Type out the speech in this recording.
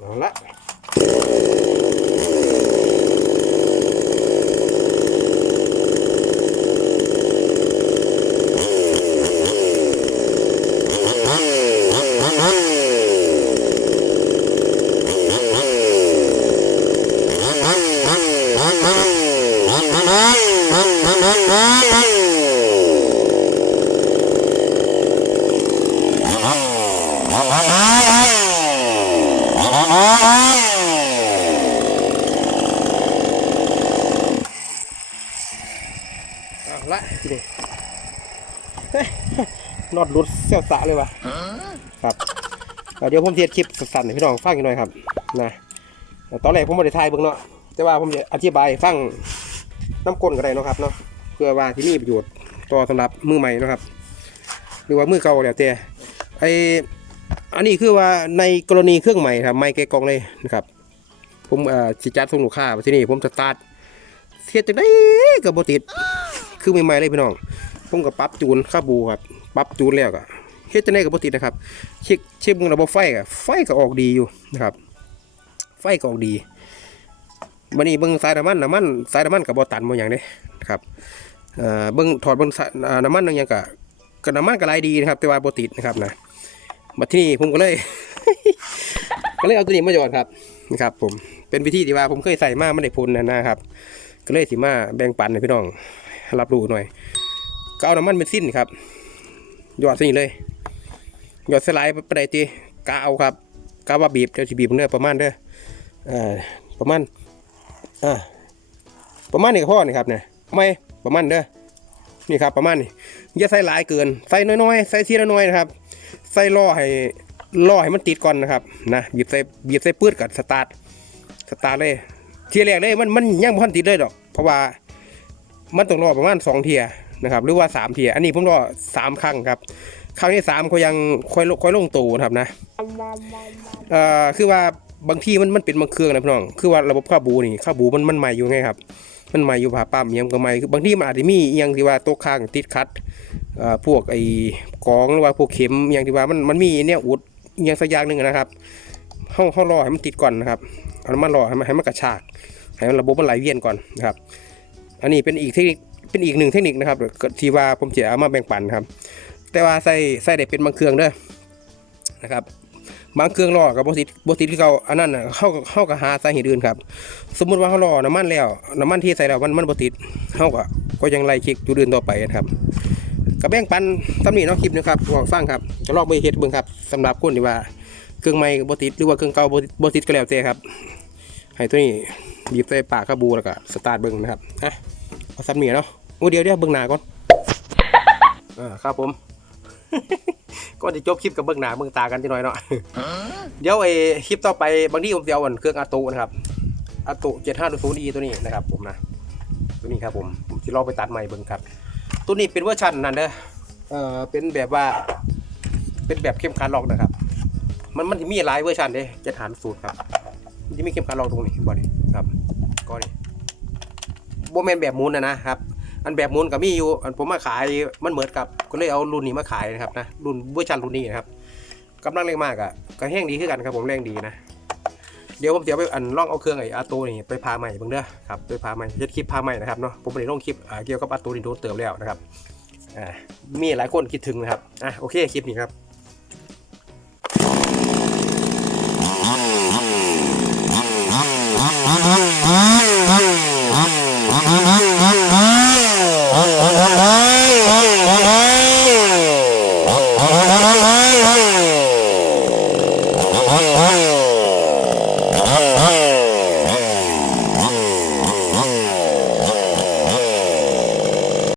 เอาละ เอาละทีนี้เฮ้ยนอดรุดเสี้ยวสะเลยวะครับเดี๋ยวผมเทียดคลิปสั้นๆให้พี่น้องฟังกันหน่อยครับนะตอนแรกผมไม่ได้ถ่ายเบิ่งเนาะแต่ว่าผมจะอธิบายฟังน้ำก้นก็ได้เนาะครับเนาะเพื่อว่าที่มีประโยชน์ต่อสำหรับมือใหม่นะครับ หรือว่ามือเก่าแล้วแต่ไอ อันนี้คือว่าในกรณีเครื่องใหม่ครับไม่แกกองเลยนะครับ ผมเอ่อสิจัดส่งลูกค้าไปที่นี่ผมสตาร์ทเทียดจังได้กับบติดคือใหม่ๆเลยพี่น้อง ผมก็ปรับจูนค่าบูครับปรับจูนแล้วก็เฮ็ดจังได๋ก็บ่ติดนะครับ เช็คเช็คเบิ่งระบบไฟก็ไฟก็ออกดีอยู่นะครับ ไฟก็ออกดีบัดนี้เบิ่งสายน้ำมันน้ำมันสายน้ำมันก็บ่ตันบ่หยังเด้นะครับเอ่อเบิ่งถอดเบิ่งน้ำมันนั่นหยังก็ก็น้ำมันก็หลายดีนะครับแต่ว่าบติดนะครับนะ บัดที่นี่ผมก็เลย ก็เลยเอาตัวนี้มาหยอดครับนะครับ ผมเป็นวิธีที่ว่าผมเคยใส่มาไมันได้ผลนะนะครับ ก็เลยสิมาแบ่งปันให้พี่น้องรับรู้หน่อย ก็เอาน้ำมันเบนซินครับ หยอดส่นี่เลยหยอดสไลด์ไปได้ตีกาเอาครับกาว่าบีบเดี๋ยวสิบีบเนื้อประมาณเด้ออ่อประมาณอ่าประมาณนี้ก็พอนี่ครับเนี่ยไม่ประมาณเด้อนี่ครับประมาณนี้อย่าใส่หลายเกิน ใส่น้อยๆ ใส่ทีละน้อยนะครับ ใส่ล่อให้ล่อให้มันติดก่อนนะครับนะบีบใส่บีบใส่ปื้ดกับสตาร์ทสตาร์ทเลยเทียแรกเลยมันมันยังบ่ทันติดเลยดอก เพราะว่ามันต้องรอประมาณสองเทียนะครับ หรือว่าสามเทียอันนี้ผมรอสามครั้งครับครั้งที่สามเขายังค่อยลงค่อยลงตัวนะครับนะเอ่อคือว่าบางที่มันมันเป็นบางเครื่องนะพี่น้อง คือว่าระบบข้าวบูนี่ข้าวบูมันมันใหม่อยู่ไงครับ มันใหม่อยู่ผ่าปั๊มอิหยังก็ใหม่คือบางที่มันอาจจะมีอิหยังที่ว่าโต๊ะข้างติดคัดพวกไอ้กองหรือว่าพวกเข็มอิหยังที่ว่ามันมันมีเนี่ยอุดอิหยังสักอย่างหนึ่งนะครับเฮาเฮารอให้มันติดก่อนนะครับเอาน้ำมันรอให้มันให้มันกระชากให้มันระบบมันไหลเวียนก่อนนะครับ อันนี้เป็นอีกเทคนิคเป็นอีกหนึ่งเทคนิคนะครับที่ว่าผมจะเอามาแบ่งปันครับ แต่ว่าใส่ใส่ได้เป็นบางเครื่องด้อนะครับ บางเครื่องรอกับบติดบติดที่เขาอันนั้นน่ะเข้าเข้ากับหาสาเหตุอื่นครับ สมมุติว่าเขารอน้ำมันแล้วน้ำมันที่ใส่แล้วมันมันบติดเขาก็ก็ยังไล่คลิกจุดอื่นต่อไปนะครับกับแบ่งปันสำนีเนาะคลิปนะครับลองฟังครับจะลองไปเฮ็ดเบิ่งครับสำหรับคนที่ว่าเครื่องใหม่บติดหรือว่าเครื่องเก่าบ่ติดก็แล้วแต่ครับ ให้ตัวนี้บีบใส่ปากคาบูแล้วก็สตาร์ทเบิ้งนะครับอะเอาซับเนียเนาะโอ้เดี๋ยวเดี๋ยวเบิ้งหน้าก่อนอ่าครับผม ก็จะจบคลิปกับเบิ้งหน้าเบิ้งตากันจะหน่อยเนาะเดี๋ยวไอ้คลิปต่อไปบางทีผมจะเอาอันเครื่องอาตุนะครับอาตุเจ็ดห้าศูนย์อีตัวนี้นะครับ ผมนะตัวนี้ครับผมผมจะลองไปตัดใหม่เบิ้งครับ ตัวนี้เป็นเวอร์ชันนั่นเด้อเอ่อเป็นแบบว่า เป็นแบบเข้มขันล็อกนะครับ มันมันจะมีหลายเวอร์ชันเด้เจ็ดห้าศูนย์ครับมันจะมีเข็มขัดรองตรงนี้บ่นี่ครับก็นี่โบแมนแบบหมูนนะนะครับ อันแบบหมูนกับมีอยู่ อันผมมาขายมันเหมือนกับก็เลยเอารุ่นนี้มาขายนะครับนะรุ่นเวอร์ชันรุ่นนี้นะครับกำลังแรงมากอะก็แห้งดีขึ้นกันครับผมแรงดีนะเดี๋ยวผมจะเอาไปอันล่องเอาเครื่องไอ้อาโตนี่ไปพาใหม่เบิ่งเด้อครับไปพาใหม่เฮ็ดคลิปพาใหม่นะครับเนาะผมไม่ได้ลงคลิปเกี่ยวกับอาโตนี่โดนเติมแล้วนะครับอ่ามีหลายคนคิดถึงนะครับอะโอเคคลิปนี้ครับ